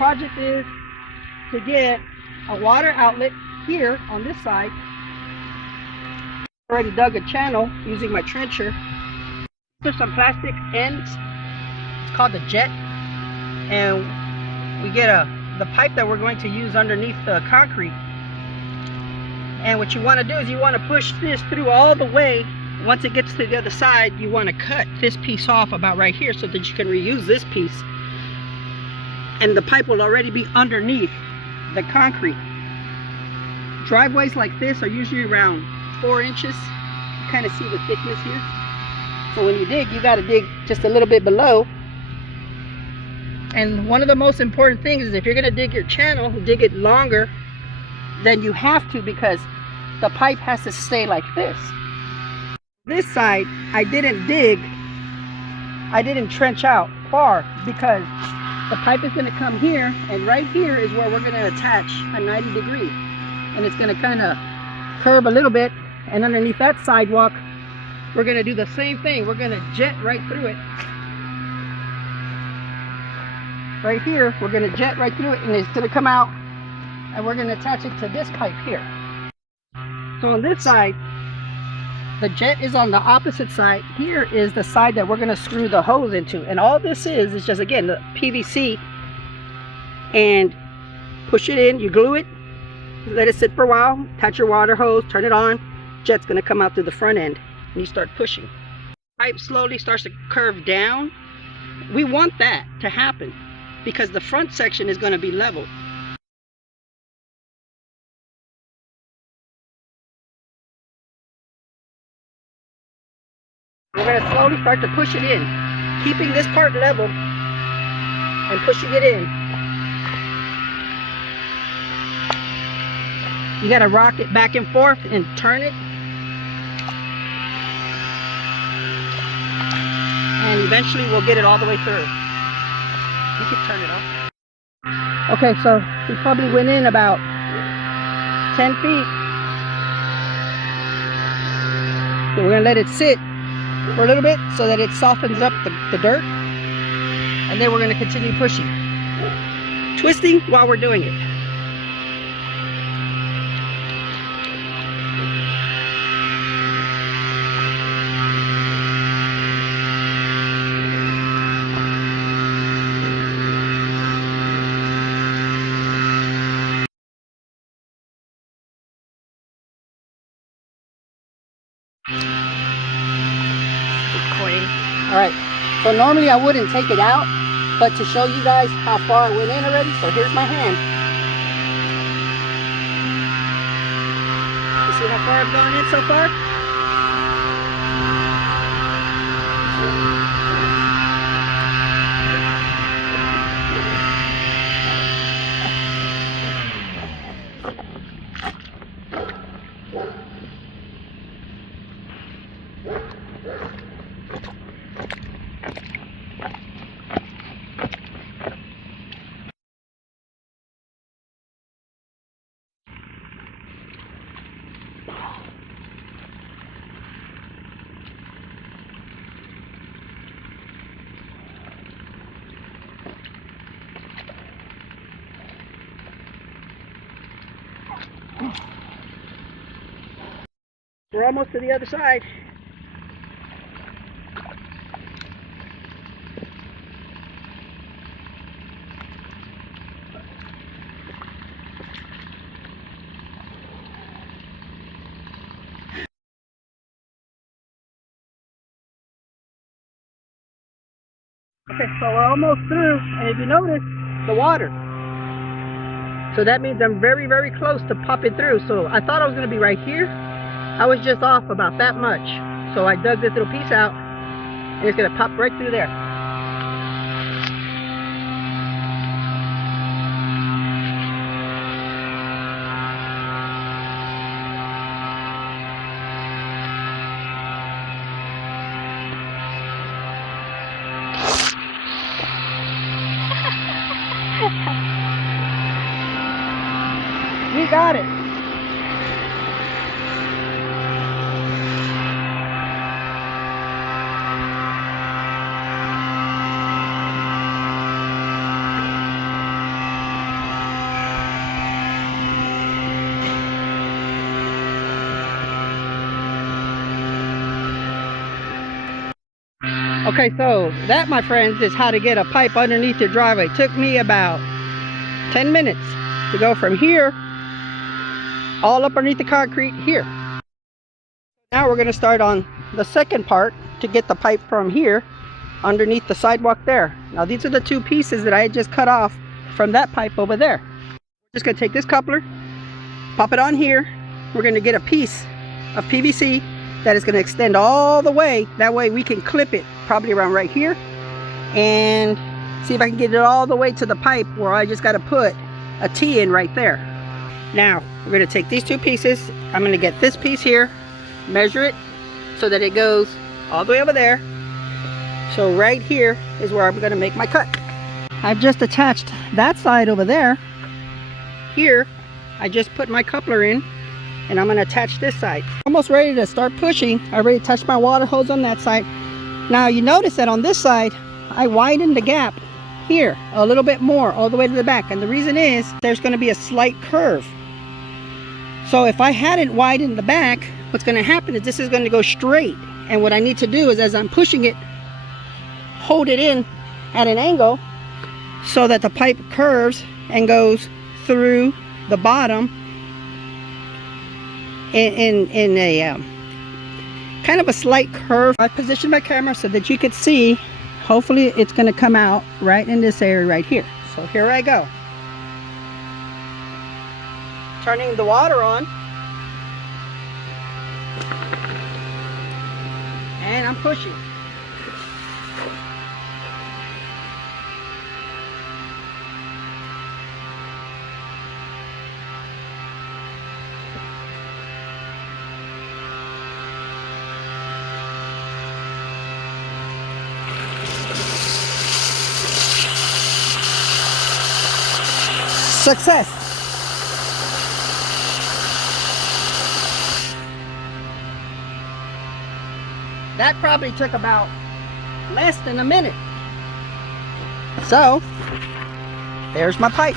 project is to get a water outlet here on this side. I already dug a channel using my trencher. There's some plastic ends. It's called the jet, and we get the pipe that we're going to use underneath the concrete. And what you want to do is you want to push this through all the way. Once it gets to the other side, you want to cut this piece off about right here so that you can reuse this piece. And the pipe will already be underneath the concrete. Driveways like this are usually around 4 inches. You kind of see the thickness here. So when you dig, you got to dig just a little bit below. And one of the most important things is if you're going to dig your channel, dig it longer than you have to, because the pipe has to stay like this. This side, I didn't trench out far, because the pipe is going to come here, and right here is where we're going to attach a 90 degree. And it's going to kind of curve a little bit, and underneath that sidewalk, we're going to do the same thing. We're going to jet right through it. Right here, we're going to jet right through it, and it's going to come out, and we're going to attach it to this pipe here. So on this side, the jet is on the opposite side. Here is the side that we're going to screw the hose into. And all this is just, again, the PVC. And push it in, you glue it, let it sit for a while, attach your water hose, turn it on. Jet's going to come out through the front end, and you start pushing. Pipe slowly starts to curve down. We want that to happen because the front section is going to be level. We're going to slowly start to push it in, keeping this part level and pushing it in. You got to rock it back and forth and turn it. And eventually we'll get it all the way through. You can turn it off. Okay, so we probably went in about 10 feet. So we're going to let it sit for a little bit so that it softens up the dirt, and then we're going to continue pushing, twisting while we're doing it. All right, so normally I wouldn't take it out, but to show you guys how far I went in already, so here's my hand. You see how far I've gone in so far? We're almost to the other side. Okay, so we're almost through, and if you notice, the water. So that means I'm very, very close to popping through. So I thought I was going to be right here. I was just off about that much. So I dug this little piece out, and it's going to pop right through there. We got it. Okay, so that, my friends, is how to get a pipe underneath your driveway. It took me about 10 minutes to go from here all up underneath the concrete here. Now we're going to start on the second part to get the pipe from here underneath the sidewalk there. Now these are the two pieces that I had just cut off from that pipe over there. Just going to take this coupler, pop it on here. We're going to get a piece of PVC that is going to extend all the way. That way we can clip it probably around right here and see if I can get it all the way to the pipe where I just got to put a T in right there. Now we're going to take these two pieces. I'm going to get this piece here, measure it so that it goes all the way over there. So right here is where I'm going to make my cut. I've just attached that side over there. Here I just put my coupler in and I'm going to attach this side. Almost ready to start pushing. I already touched my water hose on that side. Now you notice that on this side I widened the gap here a little bit more all the way to the back, and the reason is there's going to be a slight curve. So if I hadn't widened the back, what's going to happen is this is going to go straight, and what I need to do is, as I'm pushing it, hold it in at an angle so that the pipe curves and goes through the bottom in a kind of a slight curve. I positioned my camera so that you could see. Hopefully it's going to come out right in this area right here. So here I go, turning the water on, and I'm pushing. Success! That probably took about less than a minute. So, there's my pipe.